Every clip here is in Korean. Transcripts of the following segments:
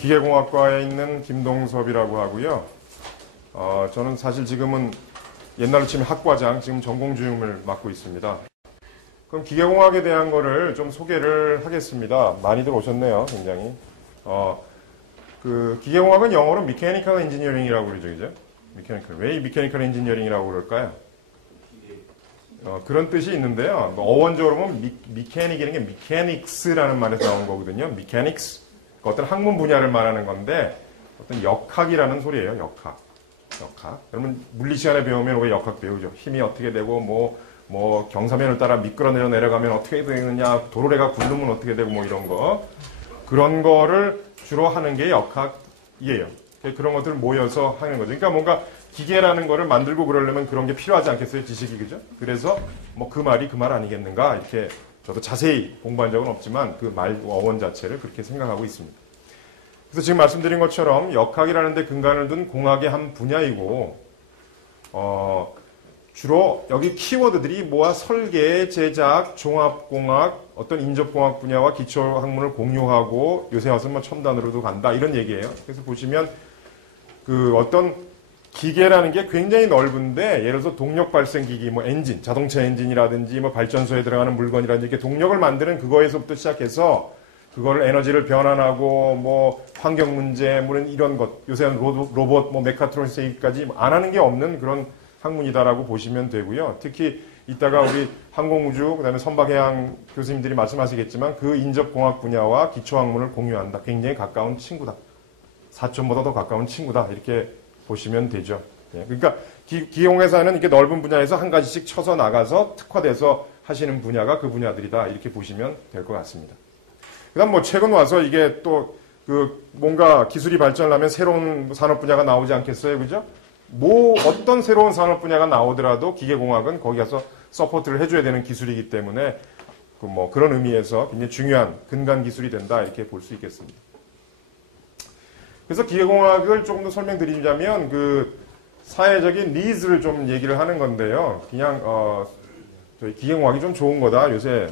기계공학과에 있는 김동섭이라고 하고요. 저는 사실 지금은 옛날로 치면 학과장, 지금 전공주임을 맡고 있습니다. 그럼 기계공학에 대한 거를 좀 소개를 하겠습니다. 많이들 오셨네요, 굉장히. 기계공학은 영어로 Mechanical Engineering이라고 그러죠, 그죠? 왜 Mechanical Engineering이라고 그럴까요? 그런 뜻이 있는데요. 어원적으로 보면 Mechanic이라는 게 Mechanics라는 말에서 나온 거거든요. Mechanics. 어떤 학문 분야를 말하는 건데, 어떤 역학이라는 소리예요, 역학. 여러분, 물리 시간에 배우면 왜 역학 배우죠? 힘이 어떻게 되고, 경사면을 따라 미끄러내려 내려가면 어떻게 되느냐, 도로래가 굴르면 어떻게 되고, 이런 거. 그런 거를 주로 하는 게 역학이에요. 그런 것들을 모여서 하는 거죠. 그러니까 뭔가 기계라는 거를 만들고 그러려면 그런 게 필요하지 않겠어요? 지식이, 그죠? 그래서 그 말이 그 말 아니겠는가? 이렇게 저도 자세히 공부한 적은 없지만 그 말 어원 자체를 그렇게 생각하고 있습니다. 그래서 지금 말씀드린 것처럼 역학이라는 데 근간을 둔 공학의 한 분야이고, 주로 여기 키워드들이 설계, 제작, 종합공학, 어떤 인접공학 분야와 기초학문을 공유하고 요새 와서 첨단으로도 간다 이런 얘기예요. 그래서 보시면 어떤 기계라는 게 굉장히 넓은데 예를 들어서 동력 발생 기기, 엔진, 자동차 엔진이라든지 발전소에 들어가는 물건이라든지 이렇게 동력을 만드는 그거에서부터 시작해서 그거를 에너지를 변환하고 환경 문제, 이런 것, 요새는 로봇, 메카트로닉까지 안 하는 게 없는 그런 학문이다라고 보시면 되고요. 특히 이따가 우리 항공우주, 그다음에 선박해양 교수님들이 말씀하시겠지만 그 인접공학 분야와 기초학문을 공유한다. 굉장히 가까운 친구다. 사촌보다 더 가까운 친구다. 이렇게 보시면 되죠. 그러니까 기계공학에서는 이렇게 넓은 분야에서 한 가지씩 쳐서 나가서 특화돼서 하시는 분야가 그 분야들이다. 이렇게 보시면 될 것 같습니다. 그다음 최근 와서 이게 또 뭔가 기술이 발전하면 새로운 산업 분야가 나오지 않겠어요, 그죠? 어떤 새로운 산업 분야가 나오더라도 기계공학은 거기 가서 서포트를 해줘야 되는 기술이기 때문에 그런 의미에서 굉장히 중요한 근간 기술이 된다 이렇게 볼 수 있겠습니다. 그래서 기계공학을 조금 더 설명드리자면 사회적인 니즈를 좀 얘기를 하는 건데요. 그냥 저희 기계공학이 좀 좋은 거다. 요새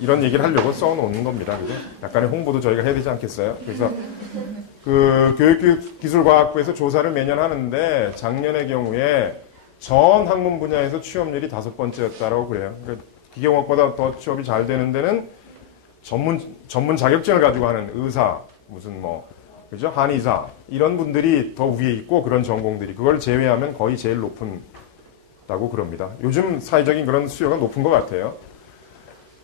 이런 얘기를 하려고 써놓는 겁니다. 그죠? 약간의 홍보도 저희가 해야 되지 않겠어요? 그래서 교육기술과학부에서 조사를 매년 하는데 작년의 경우에 전 학문 분야에서 취업률이 5번째였다라고 그래요. 그러니까 기계공학보다 더 취업이 잘 되는 데는 전문 자격증을 가지고 하는 의사, 그죠? 한의사 이런 분들이 더 위에 있고 그런 전공들이 그걸 제외하면 거의 제일 높다고 그럽니다. 요즘 사회적인 그런 수요가 높은 것 같아요.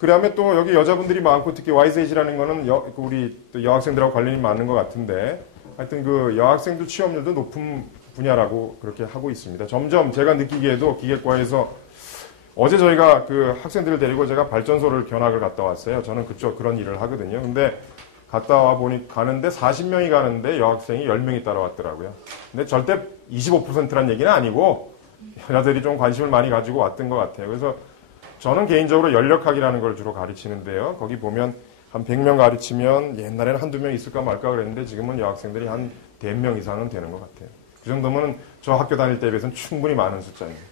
그 다음에 또 여기 여자분들이 많고 특히 YSH라는 거는 우리 또 여학생들하고 관련이 많은 것 같은데 하여튼 여학생들 취업률도 높은 분야라고 그렇게 하고 있습니다. 점점 제가 느끼기에도 기계과에서 어제 저희가 학생들을 데리고 제가 발전소를 견학을 갔다 왔어요. 저는 그런 일을 하거든요. 근데 갔다 와 보니 가는데 40명이 가는데 여학생이 10명이 따라왔더라고요. 근데 절대 25%란 얘기는 아니고 여자들이 좀 관심을 많이 가지고 왔던 것 같아요. 그래서 저는 개인적으로 연력학이라는 걸 주로 가르치는데요. 거기 보면 한 100명 가르치면 옛날에는 한두 명 있을까 말까 그랬는데 지금은 여학생들이 한 100명 이상은 되는 것 같아요. 그 정도면 저 학교 다닐 때에 비해서는 충분히 많은 숫자입니다.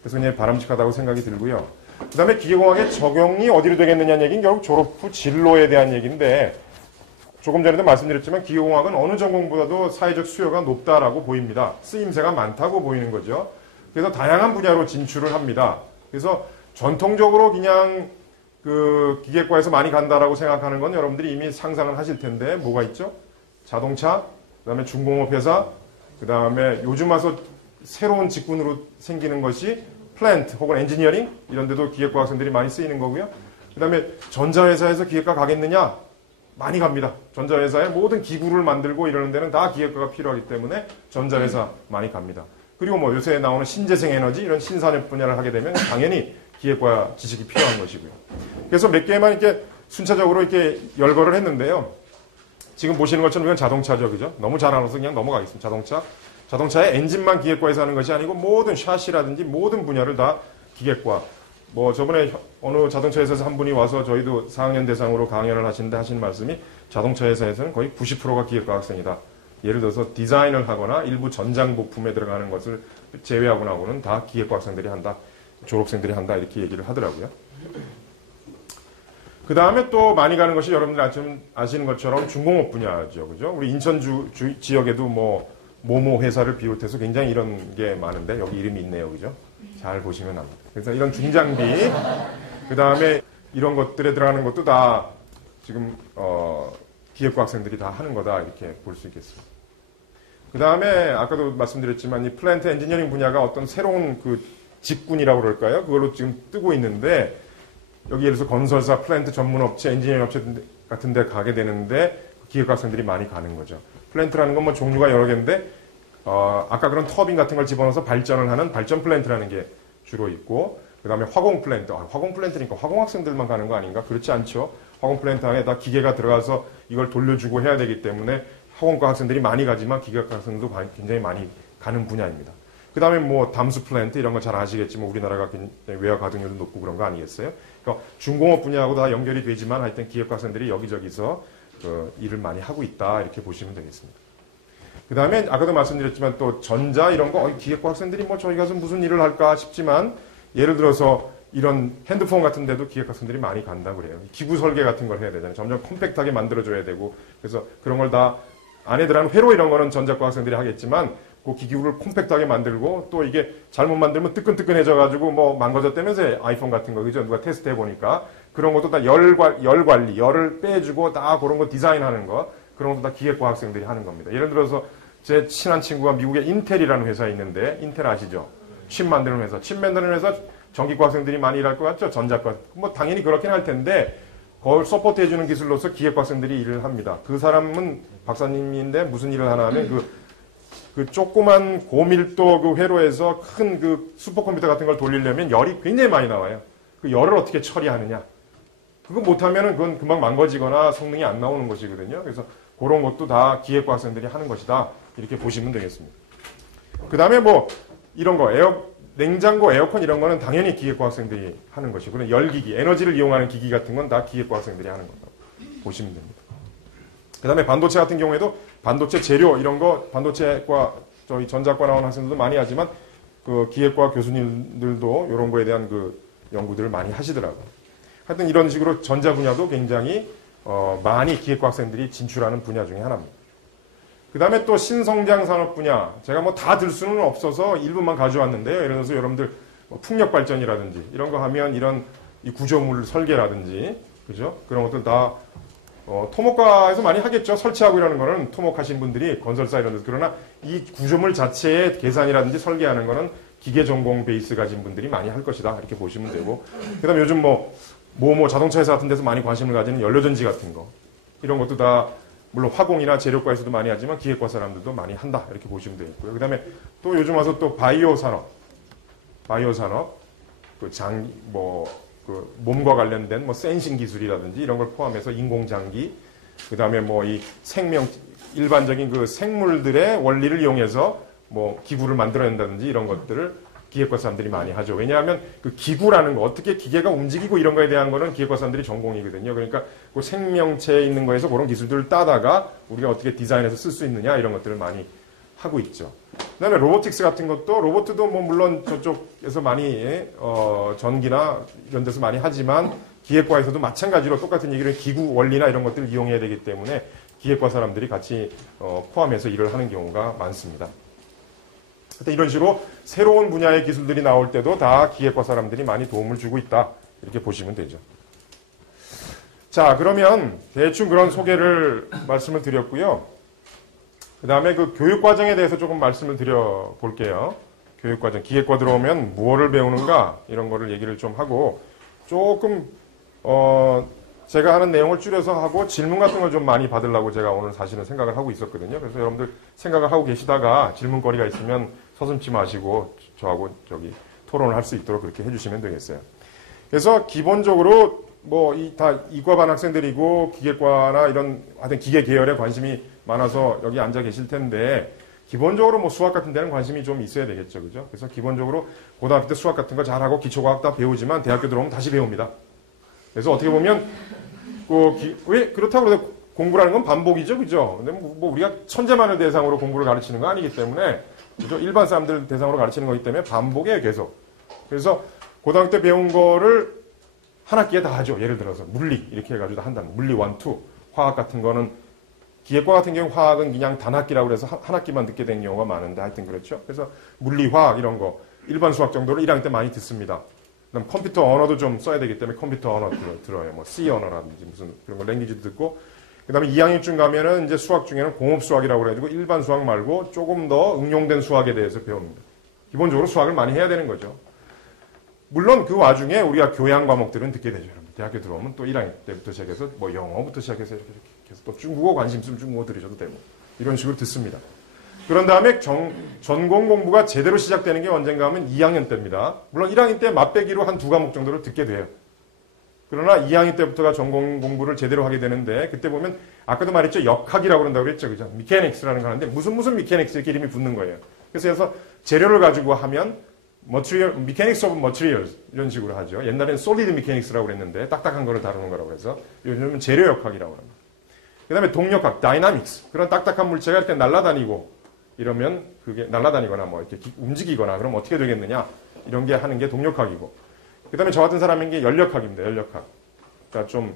그래서 그냥 바람직하다고 생각이 들고요. 그 다음에 기계공학의 적용이 어디로 되겠느냐는 얘기는 결국 졸업 후 진로에 대한 얘기인데 조금 전에도 말씀드렸지만 기계공학은 어느 전공보다도 사회적 수요가 높다라고 보입니다. 쓰임새가 많다고 보이는 거죠. 그래서 다양한 분야로 진출을 합니다. 그래서 전통적으로 그냥 기계과에서 많이 간다라고 생각하는 건 여러분들이 이미 상상을 하실 텐데 뭐가 있죠? 자동차, 그 다음에 중공업회사, 그 다음에 요즘 와서 새로운 직군으로 생기는 것이 플랜트 혹은 엔지니어링 이런 데도 기계과 학생들이 많이 쓰이는 거고요. 그 다음에 전자회사에서 기계과 가겠느냐? 많이 갑니다. 전자회사에 모든 기구를 만들고 이러는 데는 다 기계과가 필요하기 때문에 전자회사 많이 갑니다. 그리고 요새 나오는 신재생 에너지 이런 신산업 분야를 하게 되면 당연히 기계과 지식이 필요한 것이고요. 그래서 몇 개만 이렇게 순차적으로 이렇게 열거를 했는데요. 지금 보시는 것처럼 이건 자동차죠, 그죠? 너무 잘 알아서 그냥 넘어가겠습니다. 자동차의 엔진만 기계과에서 하는 것이 아니고 모든 샤시라든지 모든 분야를 다 기계과. 저번에 어느 자동차 회사에서 한 분이 와서 저희도 4학년 대상으로 강연을 하시는데 하신 말씀이 자동차 회사에서는 거의 90%가 기계과 학생이다. 예를 들어서 디자인을 하거나 일부 전장 부품에 들어가는 것을 제외하고 나고는 다 기계과 학생들이 한다. 졸업생들이 한다. 이렇게 얘기를 하더라고요. 그 다음에 또 많이 가는 것이 여러분들 아시는 것처럼 중공업 분야죠. 그죠? 우리 인천 지역에도 모모 회사를 비롯해서 굉장히 이런 게 많은데, 여기 이름이 있네요. 그죠? 잘 보시면 압니다. 그래서 이런 중장비, 그 다음에 이런 것들에 들어가는 것도 다 지금, 기획과 학생들이 다 하는 거다. 이렇게 볼 수 있겠습니다. 그 다음에 아까도 말씀드렸지만 이 플랜트 엔지니어링 분야가 어떤 새로운 그 직군이라고 그럴까요? 그걸로 지금 뜨고 있는데, 여기 예를 들어서 건설사, 플랜트 전문업체, 엔지니어링 업체 같은 데 가게 되는데 기획학생들이 많이 가는 거죠. 플랜트라는 건 뭐 종류가 여러 개인데 아까 그런 터빈 같은 걸 집어넣어서 발전을 하는 발전 플랜트라는 게 주로 있고, 그 다음에 화공 플랜트. 화공 플랜트니까 화공학생들만 가는 거 아닌가? 그렇지 않죠. 화공 플랜트 안에다 기계가 들어가서 이걸 돌려주고 해야 되기 때문에 화공과 학생들이 많이 가지만 기계학과 학생도 굉장히 많이 가는 분야입니다. 그 다음에 뭐 담수 플랜트 이런 거 잘 아시겠지만 우리나라가 외화 가동률도 높고 그런 거 아니겠어요? 그러니까 중공업 분야하고 다 연결이 되지만 하여튼 기획과 학생들이 여기저기서 일을 많이 하고 있다 이렇게 보시면 되겠습니다. 그 다음에 아까도 말씀드렸지만 또 전자 이런 거 기획과 학생들이 뭐 저기 가서 무슨 일을 할까 싶지만 예를 들어서 이런 핸드폰 같은 데도 기획 학생들이 많이 간다고 그래요. 기구 설계 같은 걸 해야 되잖아요. 점점 컴팩트하게 만들어줘야 되고 그래서 그런 걸 다 안에 들어가는 회로 이런 거는 전자과 학생들이 하겠지만 그 기구를 컴팩트하게 만들고 또 이게 잘못 만들면 뜨끈뜨끈해져가지고 뭐 망가졌다면서 아이폰 같은 거 그죠? 누가 테스트해 보니까 그런 것도 다 열 관리, 열을 빼주고 다 그런 거 디자인하는 거 그런 것도 다 기획과 학생들이 하는 겁니다. 예를 들어서 제 친한 친구가 미국에 인텔이라는 회사에 있는데 인텔 아시죠? 칩 만드는 회사. 칩 만드는 회사 전기과 학생들이 많이 일할 것 같죠? 전자과. 뭐 당연히 그렇긴 할 텐데 그걸 서포트 해주는 기술로서 기획과 학생들이 일을 합니다. 그 사람은 박사님인데 무슨 일을 하나 하면 그 조그만 고밀도 그 회로에서 큰 그 슈퍼컴퓨터 같은 걸 돌리려면 열이 굉장히 많이 나와요. 그 열을 어떻게 처리하느냐. 그거 못하면은 그건 금방 망가지거나 성능이 안 나오는 것이거든요. 그래서 그런 것도 다 기획과 학생들이 하는 것이다. 이렇게 보시면 되겠습니다. 그 다음에 뭐 이런 거 냉장고, 에어컨 이런 거는 당연히 기획과 학생들이 하는 것이고 그런 열기기, 에너지를 이용하는 기기 같은 건 다 기획과 학생들이 하는 거다. 보시면 됩니다. 그 다음에 반도체 같은 경우에도 반도체 재료 이런 거 반도체과 저희 전자과 나온 학생들도 많이 하지만 그 기획과 교수님들도 이런 거에 대한 그 연구들을 많이 하시더라고요. 하여튼 이런 식으로 전자 분야도 굉장히 많이 기획과 학생들이 진출하는 분야 중에 하나입니다. 그 다음에 또 신성장 산업 분야. 제가 뭐 다 들 수는 없어서 일부만 가져왔는데요. 예를 들어서 여러분들 풍력 발전이라든지 이런 거 하면 이런 이 구조물 설계라든지 그죠? 그런 것들 다 토목과에서 많이 하겠죠. 설치하고 이러는 거는 토목하신 분들이 건설사 이런 데서. 그러나 이 구조물 자체의 계산이라든지 설계하는 거는 기계 전공 베이스 가진 분들이 많이 할 것이다. 이렇게 보시면 되고. 그 다음에 요즘 뭐 자동차 회사 같은 데서 많이 관심을 가지는 연료전지 같은 거. 이런 것도 다 물론 화공이나 재료과에서도 많이 하지만 기획과 사람들도 많이 한다. 이렇게 보시면 되겠고요. 그 다음에 또 요즘 와서 또 바이오 산업, 그 몸과 관련된 뭐 센싱 기술이라든지 이런 걸 포함해서 인공장기, 그 다음에 뭐 이 일반적인 그 생물들의 원리를 이용해서 뭐 기구를 만들어낸다든지 이런 것들을 기획과 사람들이 많이 하죠. 왜냐하면 그 기구라는 거, 어떻게 기계가 움직이고 이런 거에 대한 거는 기획과 사람들이 전공이거든요. 그러니까 그 생명체에 있는 거에서 그런 기술들을 따다가 우리가 어떻게 디자인해서 쓸 수 있느냐 이런 것들을 많이 하고 있죠. 그 다음에 로보틱스 같은 것도, 로봇도 뭐 물론 저쪽에서 많이, 전기나 이런 데서 많이 하지만 기획과에서도 마찬가지로 똑같은 얘기를 기구 원리나 이런 것들을 이용해야 되기 때문에 기획과 사람들이 같이 포함해서 일을 하는 경우가 많습니다. 이런 식으로 새로운 분야의 기술들이 나올 때도 다 기획과 사람들이 많이 도움을 주고 있다. 이렇게 보시면 되죠. 자, 그러면 대충 그런 소개를 말씀을 드렸고요. 그 다음에 그 교육과정에 대해서 조금 말씀을 드려볼게요. 교육과정, 기획과 들어오면 무엇을 배우는가 이런 거를 얘기를 좀 하고 조금 제가 하는 내용을 줄여서 하고 질문 같은 걸 좀 많이 받으려고 제가 오늘 사실은 생각을 하고 있었거든요. 그래서 여러분들 생각을 하고 계시다가 질문거리가 있으면 서슴지 마시고 저하고 토론을 할 수 있도록 그렇게 해주시면 되겠어요. 그래서 기본적으로 뭐 다 이과반 학생들이고 기계과나 이런 하여튼 기계 계열에 관심이 많아서 여기 앉아 계실 텐데 기본적으로 뭐 수학 같은 데는 관심이 좀 있어야 되겠죠. 그죠? 그래서 기본적으로 고등학교 때 수학 같은 거 잘하고 기초과학 다 배우지만 대학교 들어오면 다시 배웁니다. 그래서 어떻게 보면 왜 그렇다고 해서 공부라는 건 반복이죠. 그죠? 근데 뭐 우리가 천재만을 대상으로 공부를 가르치는 거 아니기 때문에 그죠? 일반 사람들 대상으로 가르치는 거기 때문에 반복이에요. 계속. 그래서 고등학교 때 배운 거를 한 학기에 다 하죠. 예를 들어서 물리 이렇게 해가지고 다 한다는 물리 1, 2, 화학 같은 거는 기계과 같은 경우 화학은 그냥 단학기라고 해서 한 학기만 듣게 된 경우가 많은데 하여튼 그렇죠. 그래서 물리, 화학 이런 거 일반 수학 정도를 1학년 때 많이 듣습니다. 그다음 컴퓨터 언어도 좀 써야 되기 때문에 컴퓨터 언어 들어요. 뭐 C 언어라든지 무슨 그런 거 랭귀지도 듣고 그다음에 2학년쯤 가면은 이제 수학 중에는 공업 수학이라고 그래가지고 일반 수학 말고 조금 더 응용된 수학에 대해서 배웁니다. 기본적으로 수학을 많이 해야 되는 거죠. 물론 그 와중에 우리가 교양 과목들은 듣게 되죠. 여러분. 대학교 들어오면 또 1학년 때부터 시작해서 뭐 영어부터 시작해서 이렇게 해서 또 중국어 관심 있으면 중국어 들으셔도 되고 이런 식으로 듣습니다. 그런 다음에 전공 공부가 제대로 시작되는 게 언젠가 하면 2학년 때입니다. 물론 1학년 때 맛배기로 한 2과목 정도를 듣게 돼요. 그러나 2학년 때부터가 전공 공부를 제대로 하게 되는데 그때 보면 아까도 말했죠. 역학이라고 그런다고 그랬죠. 그죠? 미케닉스라는 거 하는데 무슨 미케닉스 이렇게 이름이 붙는 거예요. 그래서 재료를 가지고 하면 mechanics of materials 이런 식으로 하죠. 옛날에는 solid mechanics라고 그랬는데 딱딱한 거를 다루는 거라고 해서 요즘은 재료역학이라고 합니다. 그 다음에 동력학, dynamics 그런 딱딱한 물체가 이렇게 날아다니고 이러면 그게 날아다니거나 뭐 이렇게 움직이거나 그럼 어떻게 되겠느냐 이런 게 하는 게 동력학이고 그 다음에 저 같은 사람인 게 연력학입니다. 연력학. 그러니까 좀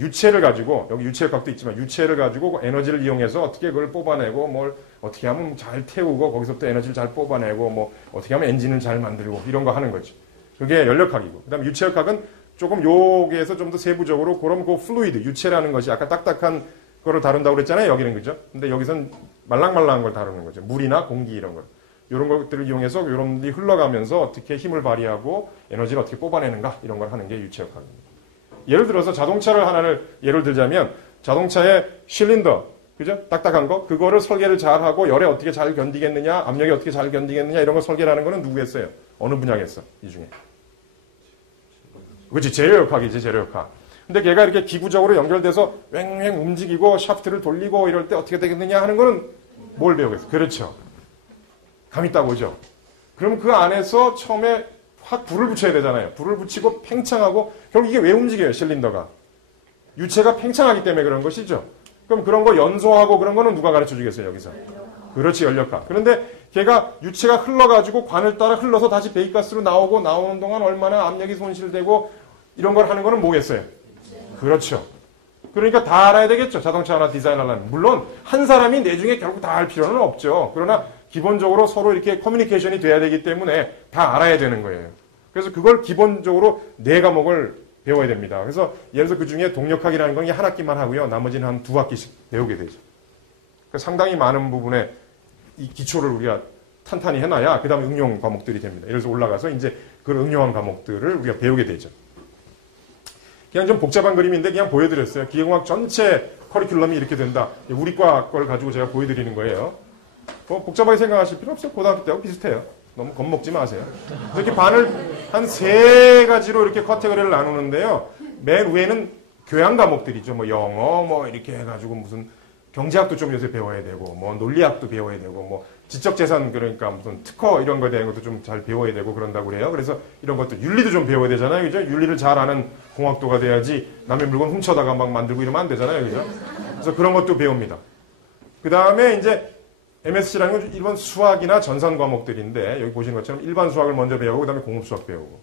유체를 가지고 여기 유체역학도 있지만 유체를 가지고 에너지를 이용해서 어떻게 그걸 뽑아내고 뭘 어떻게 하면 잘 태우고 거기서부터 에너지를 잘 뽑아내고 뭐 어떻게 하면 엔진을 잘 만들고 이런 거 하는 거지. 그게 연력학이고 그다음에 유체역학은 조금 여기에서 좀 더 세부적으로 그럼 그 플루이드 유체라는 것이 아까 딱딱한 거를 다룬다고 그랬잖아요. 여기는 그죠? 근데 여기선 말랑말랑한 걸 다루는 거죠. 물이나 공기 이런 걸. 이런 것들을 이용해서 이런 게 흘러가면서 어떻게 힘을 발휘하고 에너지를 어떻게 뽑아내는가 이런 걸 하는 게 유체역학입니다. 예를 들어서 자동차를 하나를 예를 들자면 자동차의 실린더, 그죠? 딱딱한 거, 그거를 설계를 잘 하고 열에 어떻게 잘 견디겠느냐, 압력에 어떻게 잘 견디겠느냐 이런 거 설계를 하는 거는 누구 했어요? 어느 분야겠어? 이 중에. 그렇지, 재료역학이지, 재료역학. 근데 걔가 이렇게 기구적으로 연결돼서 왱왱 움직이고 샤프트를 돌리고 이럴 때 어떻게 되겠느냐 하는 거는 뭘 배우겠어? 그렇죠. 감이 딱 오죠. 그럼 그 안에서 처음에 확 불을 붙여야 되잖아요. 불을 붙이고 팽창하고 결국 이게 왜 움직여요? 실린더가. 유체가 팽창하기 때문에 그런 것이죠. 그럼 그런 거 연소하고 그런 거는 누가 가르쳐 주겠어요? 여기서. 그렇지, 연력학. 그런데 걔가 유체가 흘러가지고 관을 따라 흘러서 다시 배기가스로 나오고 나오는 동안 얼마나 압력이 손실되고 이런 걸 하는 거는 뭐겠어요? 그렇죠. 그러니까 다 알아야 되겠죠. 자동차 하나 디자인하려면. 물론 한 사람이 내중에 결국 다 할 필요는 없죠. 그러나 기본적으로 서로 이렇게 커뮤니케이션이 돼야 되기 때문에 다 알아야 되는 거예요. 그래서 그걸 기본적으로 4과목을 배워야 됩니다. 그래서 예를 들어서 그 중에 동력학이라는 건 한 학기만 하고요. 나머지는 한 2학기씩 배우게 되죠. 그러니까 상당히 많은 부분에 이 기초를 우리가 탄탄히 해놔야 그 다음에 응용 과목들이 됩니다. 예를 들어서 올라가서 이제 그 응용한 과목들을 우리가 배우게 되죠. 그냥 좀 복잡한 그림인데 그냥 보여드렸어요. 기계공학 전체 커리큘럼이 이렇게 된다. 우리 과 걸 가지고 제가 보여드리는 거예요. 뭐 복잡하게 생각하실 필요 없어요. 고등학교 때하고 비슷해요. 너무 겁먹지 마세요. 이렇게 반을 한 3가지로 이렇게 카테고리를 나누는데요. 맨 위에는 교양 과목들이죠. 뭐 영어 뭐 이렇게 해가지고 무슨 경제학도 좀 요새 배워야 되고 뭐 논리학도 배워야 되고 뭐 지적재산 그러니까 무슨 특허 이런 거에 대한 것도 좀 잘 배워야 되고 그런다고 그래요. 그래서 이런 것도 윤리도 좀 배워야 되잖아요. 그죠? 윤리를 잘 아는 공학도가 돼야지 남의 물건 훔쳐다가 막 만들고 이러면 안 되잖아요. 그죠? 그래서 그런 것도 배웁니다. 그 다음에 이제 MSC라는 건 일반 수학이나 전산 과목들인데 여기 보시는 것처럼 일반 수학을 먼저 배우고 그 다음에 공업 수학 배우고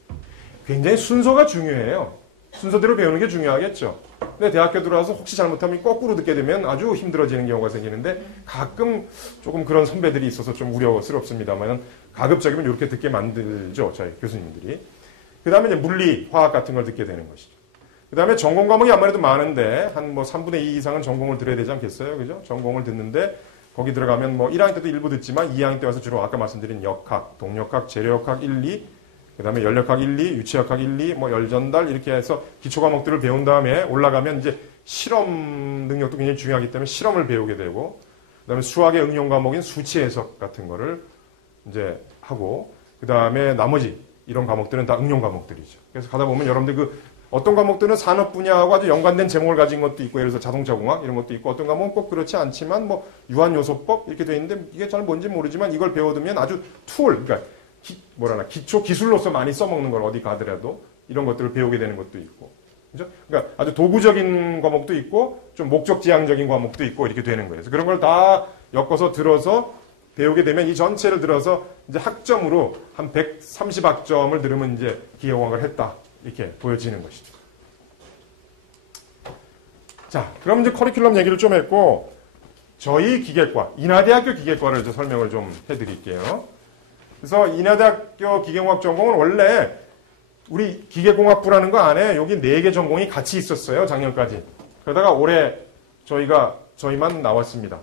굉장히 순서가 중요해요. 순서대로 배우는 게 중요하겠죠. 근데 대학교 들어와서 혹시 잘못하면 거꾸로 듣게 되면 아주 힘들어지는 경우가 생기는데 가끔 조금 그런 선배들이 있어서 좀 우려스럽습니다만 가급적이면 이렇게 듣게 만들죠. 저희 교수님들이. 그 다음에 이제 물리, 화학 같은 걸 듣게 되는 것이죠. 그 다음에 전공 과목이 아무래도 많은데 한 뭐 3분의 2 이상은 전공을 들어야 되지 않겠어요? 그죠? 전공을 듣는데 거기 들어가면 뭐 1학년 때도 일부 듣지만 2학년 때 와서 주로 아까 말씀드린 역학, 동력학, 재료역학 1, 2, 그 다음에 연력학 1, 2, 유체역학 1, 2, 뭐 열전달 이렇게 해서 기초 과목들을 배운 다음에 올라가면 이제 실험 능력도 굉장히 중요하기 때문에 실험을 배우게 되고 그 다음에 수학의 응용 과목인 수치 해석 같은 거를 이제 하고 그 다음에 나머지 이런 과목들은 다 응용 과목들이죠. 그래서 가다 보면 여러분들 그 어떤 과목들은 산업 분야하고 아주 연관된 제목을 가진 것도 있고 예를 들어서 자동차공학 이런 것도 있고 어떤 과목은 꼭 그렇지 않지만 뭐 유한요소법 이렇게 돼 있는데 이게 잘 뭔지 모르지만 이걸 배워두면 아주 툴 그러니까 기초 기술로서 많이 써먹는 걸 어디 가더라도 이런 것들을 배우게 되는 것도 있고 그죠? 그러니까 아주 도구적인 과목도 있고 좀 목적지향적인 과목도 있고 이렇게 되는 거예요. 그래서 그런 걸 다 엮어서 들어서 배우게 되면 이 전체를 들어서 이제 학점으로 한 130학점을 들으면 이제 기계공학을 했다. 이렇게 보여지는 것이죠. 자, 그럼 이제 커리큘럼 얘기를 좀 했고, 저희 기계과, 인하대학교 기계과를 이제 설명을 좀 해드릴게요. 그래서 인하대학교 기계공학 전공은 원래 우리 기계공학부라는 거 안에 여기 4개 전공이 같이 있었어요, 작년까지. 그러다가 올해 저희만 나왔습니다.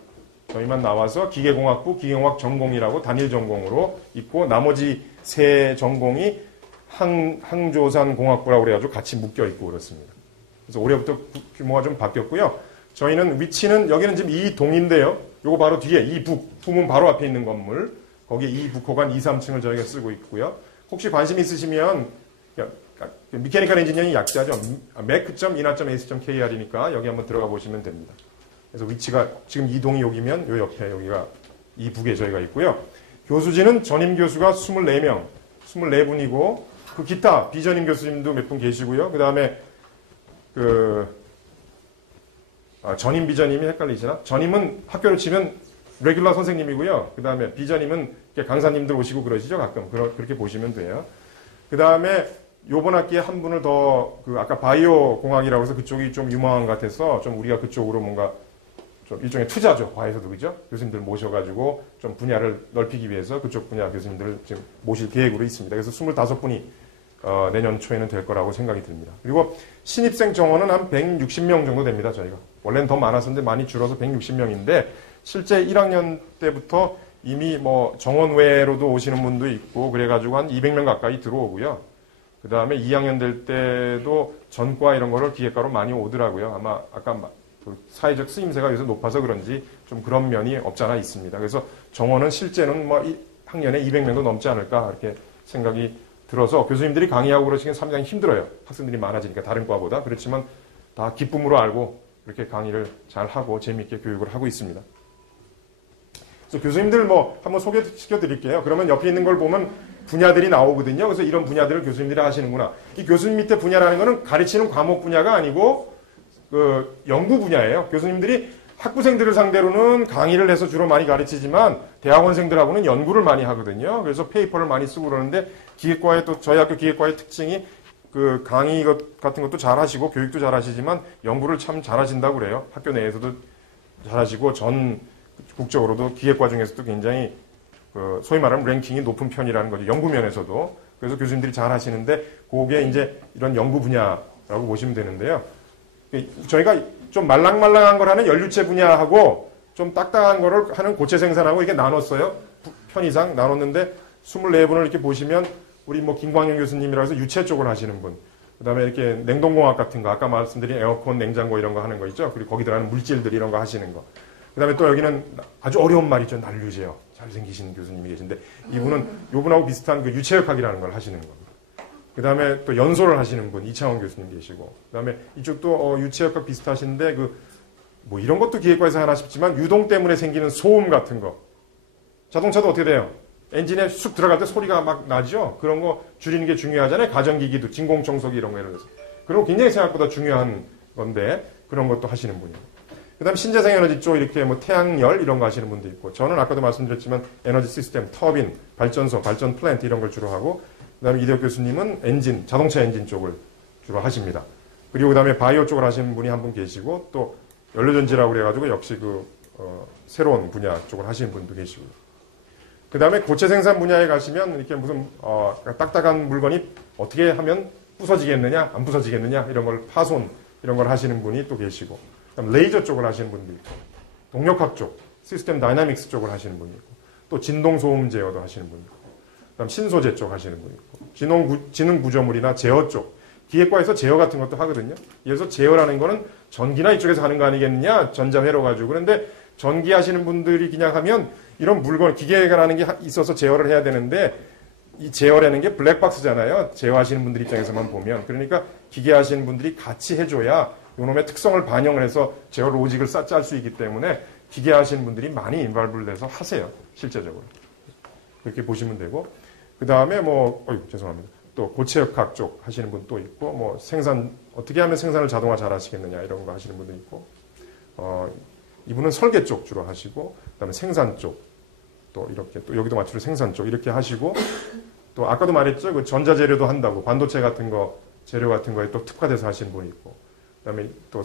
저희만 나와서 기계공학부, 기계공학 전공이라고 단일 전공으로 있고, 나머지 3 전공이 항조산공학부라고 그래가지고 같이 묶여 있고 그렇습니다. 그래서 올해부터 규모가 좀 바뀌었고요. 저희는 위치는 여기는 지금 이동인데요. 요거 바로 뒤에 이북, 부문 바로 앞에 있는 건물. 거기에 이북호관 2, 3층을 저희가 쓰고 있고요. 혹시 관심 있으시면 미케니컬 엔지니어링 약자죠. mac.ina.ac.kr이니까 여기 한번 들어가 보시면 됩니다. 그래서 위치가 지금 이동이 여기면 요 옆에 여기가 이북에 저희가 있고요. 교수진은 전임 교수가 24명, 24분이고 그 기타 비전임 교수님도 몇 분 계시고요. 그 다음에 전임 비전임이 헷갈리시나? 전임은 학교를 치면 레귤러 선생님이고요. 그 다음에 비전임은 강사님들 오시고 그러시죠. 가끔 그렇게 보시면 돼요. 그 다음에 요번 학기에 한 분을 더 아까 바이오 공학이라고 해서 그쪽이 좀 유망한 것 같아서 좀 우리가 그쪽으로 뭔가 좀 일종의 투자죠. 과에서도 그죠? 교수님들 모셔가지고 좀 분야를 넓히기 위해서 그쪽 분야 교수님들을 지금 모실 계획으로 있습니다. 그래서 25분이 내년 초에는 될 거라고 생각이 듭니다. 그리고 신입생 정원은 한 160명 정도 됩니다. 저희가. 원래는 더 많았었는데 많이 줄어서 160명인데 실제 1학년 때부터 이미 뭐 정원 외로도 오시는 분도 있고 그래가지고 한 200명 가까이 들어오고요. 그 다음에 2학년 될 때도 전과 이런 거를 기계과로 많이 오더라고요. 아마 아까 사회적 쓰임새가 요새 높아서 그런지 좀 그런 면이 없지 않아 있습니다. 그래서 정원은 실제는 뭐 학년에 200명도 넘지 않을까 이렇게 생각이 들어서 교수님들이 강의하고 그러시긴 상당히 힘들어요. 학생들이 많아지니까 다른 과보다. 그렇지만 다 기쁨으로 알고 이렇게 강의를 잘 하고 재미있게 교육을 하고 있습니다. 그래서 교수님들 뭐 한번 소개시켜 드릴게요. 그러면 옆에 있는 걸 보면 분야들이 나오거든요. 그래서 이런 분야들을 교수님들이 하시는구나. 이 교수님 밑에 분야라는 거는 가르치는 과목 분야가 아니고 연구 분야예요. 교수님들이 학부생들을 상대로는 강의를 해서 주로 많이 가르치지만 대학원생들하고는 연구를 많이 하거든요. 그래서 페이퍼를 많이 쓰고 그러는데 기계과의 또 저희 학교 기계과의 특징이 강의 같은 것도 잘 하시고 교육도 잘 하시지만 연구를 참 잘 하신다고 그래요. 학교 내에서도 잘 하시고 전 국적으로도 기계과 중에서도 굉장히 소위 말하는 랭킹이 높은 편이라는 거죠. 연구 면에서도. 그래서 교수님들이 잘 하시는데 그게 이제 이런 연구 분야라고 보시면 되는데요. 저희가 좀 말랑말랑한 걸 하는 연료체 분야하고 좀 딱딱한 거를 하는 고체 생산하고 이렇게 나눴어요. 편의상 나눴는데 24분을 이렇게 보시면 우리 뭐 김광현 교수님이라고 해서 유체 쪽을 하시는 분. 그 다음에 이렇게 냉동공학 같은 거, 아까 말씀드린 에어컨, 냉장고 이런 거 하는 거 있죠? 그리고 거기 들어가는 물질들 이런 거 하시는 거. 그 다음에 또 여기는 아주 어려운 말이죠. 난류제요. 잘생기신 교수님이 계신데 이분은 요분하고 비슷한 유체역학이라는 걸 하시는 겁니다. 그 다음에 또 연소를 하시는 분, 이창원 교수님 계시고. 그 다음에 이쪽도 유체역학 비슷하신데 뭐 이런 것도 기계과에서 하나 싶지만 유동 때문에 생기는 소음 같은 거. 자동차도 어떻게 돼요? 엔진에 쑥 들어갈 때 소리가 막 나죠? 그런 거 줄이는 게 중요하잖아요. 가전기기도, 진공청소기 이런 거 이런 거. 그런 거 굉장히 생각보다 중요한 건데 그런 것도 하시는 분이에요. 그 다음에 신재생 에너지 쪽 이렇게 뭐 태양열 이런 거 하시는 분도 있고 저는 아까도 말씀드렸지만 에너지 시스템, 터빈, 발전소, 발전 플랜트 이런 걸 주로 하고 그 다음에 이대혁 교수님은 엔진, 자동차 엔진 쪽을 주로 하십니다. 그리고 그 다음에 바이오 쪽을 하시는 분이 한 분 계시고 또 연료전지라고 그래가지고 역시 새로운 분야 쪽을 하시는 분도 계시고 그 다음에 고체 생산 분야에 가시면 이렇게 무슨 딱딱한 물건이 어떻게 하면 부서지겠느냐, 안 부서지겠느냐 이런 걸 파손 이런 걸 하시는 분이 또 계시고 그다음 레이저 쪽을 하시는 분도 있고 동력학 쪽, 시스템 다이나믹스 쪽을 하시는 분이 있고 또 진동 소음 제어도 하시는 분이 있고 그다음 신소재 쪽 하시는 분이 있고 지능 구조물이나 제어 쪽 기계과에서 제어 같은 것도 하거든요. 그래서 제어라는 거는 전기나 이쪽에서 하는 거 아니겠느냐 전자회로 가지고 그런데 전기 하시는 분들이 그냥 하면 이런 물건 기계라는 게 있어서 제어를 해야 되는데 이 제어라는 게 블랙박스잖아요. 제어하시는 분들 입장에서만 보면 그러니까 기계 하시는 분들이 같이 해줘야 요놈의 특성을 반영을 해서 제어 로직을 짤 수 있기 때문에 기계 하시는 분들이 많이 인발브를 돼서 하세요. 실제적으로. 그렇게 보시면 되고 그 다음에 죄송합니다. 또 고체역학 쪽 하시는 분 또 있고 뭐 생산 어떻게 하면 생산을 자동화 잘 하시겠느냐 이런 거 하시는 분도 있고 이분은 설계 쪽 주로 하시고 그다음에 생산 쪽 또 이렇게 또 여기도 마찬가지로 생산 쪽 이렇게 하시고 또 아까도 말했죠. 그 전자재료도 한다고 반도체 같은 거 재료 같은 거에 또 특화돼서 하시는 분이 있고, 그다음에 또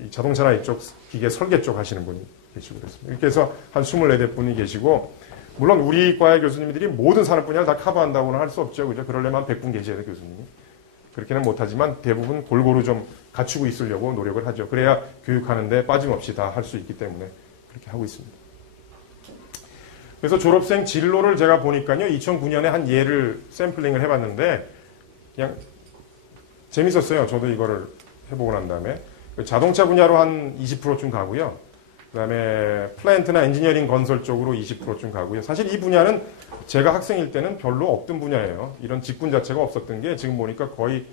이 자동차나 이쪽 기계 설계 쪽 하시는 분이 계시고 그렇습니다. 이렇게 해서 한 24분이 계시고, 물론 우리 과의 교수님들이 모든 산업 분야를 다 커버한다고는 할 수 없죠. 그죠? 그러려면 100분 계셔야 돼요, 교수님이. 그렇게는 못하지만 대부분 골고루 좀 갖추고 있으려고 노력을 하죠. 그래야 교육하는데 빠짐없이 다 할 수 있기 때문에 그렇게 하고 있습니다. 그래서 졸업생 진로를 제가 보니까요, 2009년에 한 예를 샘플링을 해봤는데, 그냥 재밌었어요. 저도 이거를 해보고 난 다음에. 자동차 분야로 한 20%쯤 가고요. 그 다음에 플랜트나 엔지니어링 건설 쪽으로 20%쯤 가고요. 사실 이 분야는 제가 학생일 때는 별로 없던 분야예요. 이런 직군 자체가 없었던 게 지금 보니까 거의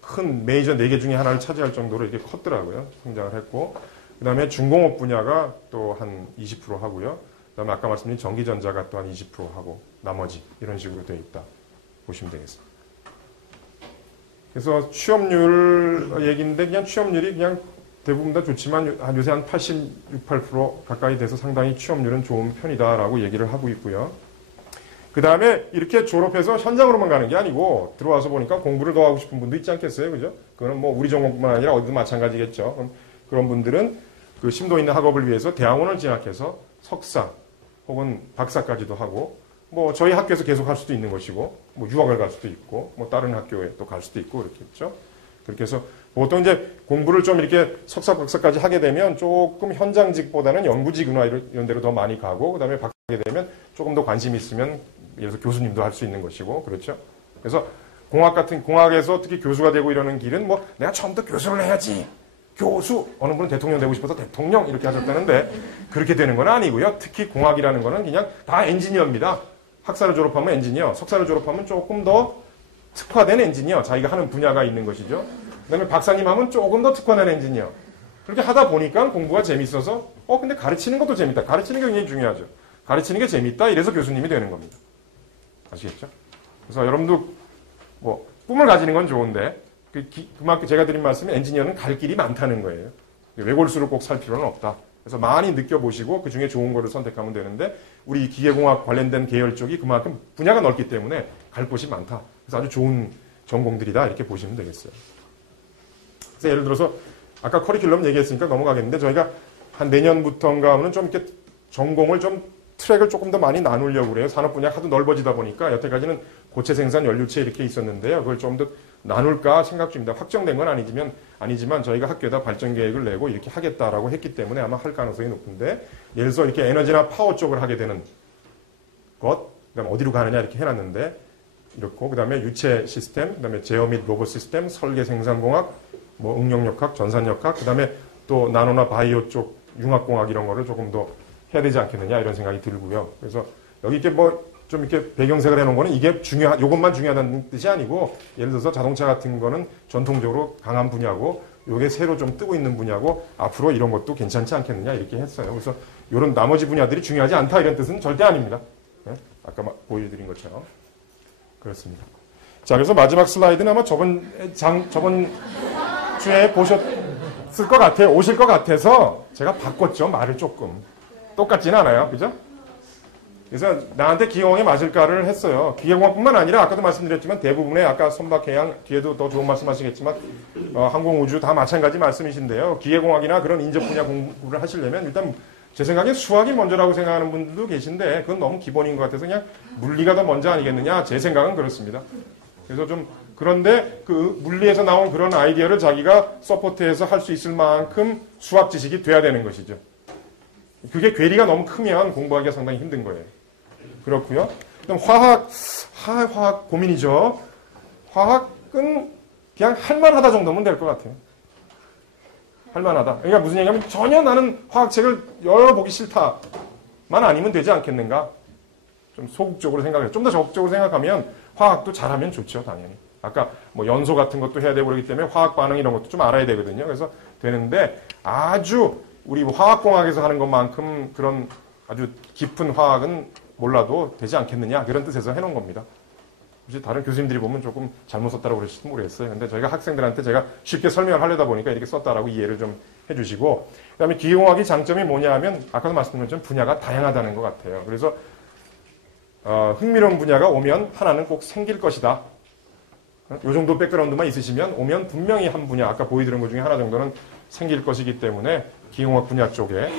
큰 메이저 4개 중에 하나를 차지할 정도로 이렇게 컸더라고요. 성장을 했고. 그 다음에 중공업 분야가 또 한 20% 하고요. 그 다음에 아까 말씀드린 전기전자가 또 한 20% 하고 나머지 이런 식으로 되어 있다 보시면 되겠습니다. 그래서 취업률 얘기인데 그냥 취업률이 그냥 대부분 다 좋지만 요새 한 86, 8% 가까이 돼서 상당히 취업률은 좋은 편이다라고 얘기를 하고 있고요. 그 다음에 이렇게 졸업해서 현장으로만 가는 게 아니고 들어와서 보니까 공부를 더 하고 싶은 분도 있지 않겠어요? 그죠? 그거는 뭐 우리 전공뿐만 아니라 어디도 마찬가지겠죠. 그런 분들은 그 심도 있는 학업을 위해서 대학원을 진학해서 석사 혹은 박사까지도 하고 뭐 저희 학교에서 계속 할 수도 있는 것이고 뭐 유학을 갈 수도 있고 뭐 다른 학교에 또 갈 수도 있고 그렇겠죠. 그렇게 해서 보통 이제 공부를 좀 이렇게 석사 박사까지 하게 되면 조금 현장직보다는 연구직이나 이런 데로 더 많이 가고 그다음에 박사하게 되면 조금 더 관심이 있으면 예를 들어서 교수님도 할 수 있는 것이고 그렇죠. 그래서 공학에서 특히 교수가 되고 이러는 길은 뭐 내가 처음부터 교수를 해야지. 교수, 어느 분은 대통령 되고 싶어서 대통령 이렇게 하셨다는데 그렇게 되는 건 아니고요. 특히 공학이라는 거는 그냥 다 엔지니어입니다. 학사를 졸업하면 엔지니어, 석사를 졸업하면 조금 더 특화된 엔지니어, 자기가 하는 분야가 있는 것이죠. 그 다음에 박사님 하면 조금 더 특화된 엔지니어. 그렇게 하다 보니까 공부가 재밌어서 근데 가르치는 것도 재밌다. 가르치는 게 굉장히 중요하죠. 가르치는 게 재밌다. 이래서 교수님이 되는 겁니다. 아시겠죠? 그래서 여러분도 뭐 꿈을 가지는 건 좋은데 그만큼 제가 드린 말씀이 엔지니어는 갈 길이 많다는 거예요. 외골수를 꼭 살 필요는 없다. 그래서 많이 느껴보시고 그 중에 좋은 거를 선택하면 되는데 우리 기계공학 관련된 계열 쪽이 그만큼 분야가 넓기 때문에 갈 곳이 많다. 그래서 아주 좋은 전공들이다 이렇게 보시면 되겠어요. 그래서 예를 들어서 아까 커리큘럼 얘기했으니까 넘어가겠는데 저희가 한 내년부터인가 하면 좀 이렇게 전공을 좀 트랙을 조금 더 많이 나누려고 그래요. 산업 분야가 하도 넓어지다 보니까 여태까지는 고체 생산, 연료체 이렇게 있었는데요. 그걸 좀 더 나눌까 생각 중입니다. 확정된 건 아니지만 저희가 학교에다 발전 계획을 내고 이렇게 하겠다라고 했기 때문에 아마 할 가능성이 높은데 예를 들어서 이렇게 에너지나 파워 쪽을 하게 되는 것, 그다음에 어디로 가느냐 이렇게 해놨는데 이렇고 그다음에 유체 시스템, 그다음에 제어 및 로봇 시스템, 설계 생산공학, 뭐 응용역학, 전산역학, 그다음에 또 나노나 바이오 쪽 융합공학 이런 거를 조금 더 해야 되지 않겠느냐 이런 생각이 들고요. 그래서 여기 이렇게 뭐 좀 이렇게 배경색을 해놓은 거는 이게 요것만 중요하다는 뜻이 아니고 예를 들어서 자동차 같은 거는 전통적으로 강한 분야고 요게 새로 좀 뜨고 있는 분야고 앞으로 이런 것도 괜찮지 않겠느냐 이렇게 했어요. 그래서 이런 나머지 분야들이 중요하지 않다 이런 뜻은 절대 아닙니다. 네? 아까 보여드린 것처럼 그렇습니다. 자, 그래서 마지막 슬라이드는 아마 저번 주에 보셨을 것 같아요. 오실 것 같아서 제가 바꿨죠. 말을 조금. 똑같지는 않아요. 그죠? 그래서 나한테 기계공학이 맞을까를 했어요. 기계공학뿐만 아니라 아까도 말씀드렸지만 대부분의 아까 선박해양 뒤에도 더 좋은 말씀하시겠지만 항공우주 다 마찬가지 말씀이신데요. 기계공학이나 그런 인접 분야 공부를 하시려면 일단 제 생각에 수학이 먼저라고 생각하는 분들도 계신데 그건 너무 기본인 것 같아서 그냥 물리가 더 먼저 아니겠느냐 제 생각은 그렇습니다. 그래서 좀 그런데 그 물리에서 나온 그런 아이디어를 자기가 서포트해서 할 수 있을 만큼 수학 지식이 돼야 되는 것이죠. 그게 괴리가 너무 크면 공부하기가 상당히 힘든 거예요. 그렇고요. 그럼 화학 고민이죠. 화학은 그냥 할만하다 정도면 될 것 같아요. 할만하다. 그러니까 무슨 얘기냐면 전혀 나는 화학책을 열어보기 싫다만 아니면 되지 않겠는가. 좀 소극적으로 생각해요. 좀 더 적극적으로 생각하면 화학도 잘하면 좋죠, 당연히. 아까 뭐 연소 같은 것도 해야 되고 그러기 때문에 화학 반응 이런 것도 좀 알아야 되거든요. 그래서 되는데 아주 우리 화학공학에서 하는 것만큼 그런 아주 깊은 화학은 몰라도 되지 않겠느냐 그런 뜻에서 해놓은 겁니다. 혹시 다른 교수님들이 보면 조금 잘못 썼다고 그러실지 모르겠어요. 근데 저희가 학생들한테 제가 쉽게 설명을 하려다 보니까 이렇게 썼다라고 이해를 좀 해주시고 그 다음에 기계공학의 장점이 뭐냐 하면 아까도 말씀드린 것처럼 분야가 다양하다는 것 같아요. 그래서 흥미로운 분야가 오면 하나는 꼭 생길 것이다. 요 정도 백그라운드만 있으시면 오면 분명히 한 분야, 아까 보여드린 것 중에 하나 정도는 생길 것이기 때문에 기계공학 분야 쪽에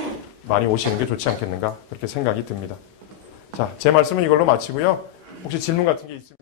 많이 오시는 게 좋지 않겠는가 그렇게 생각이 듭니다. 자, 제 말씀은 이걸로 마치고요. 혹시 질문 같은 게 있으면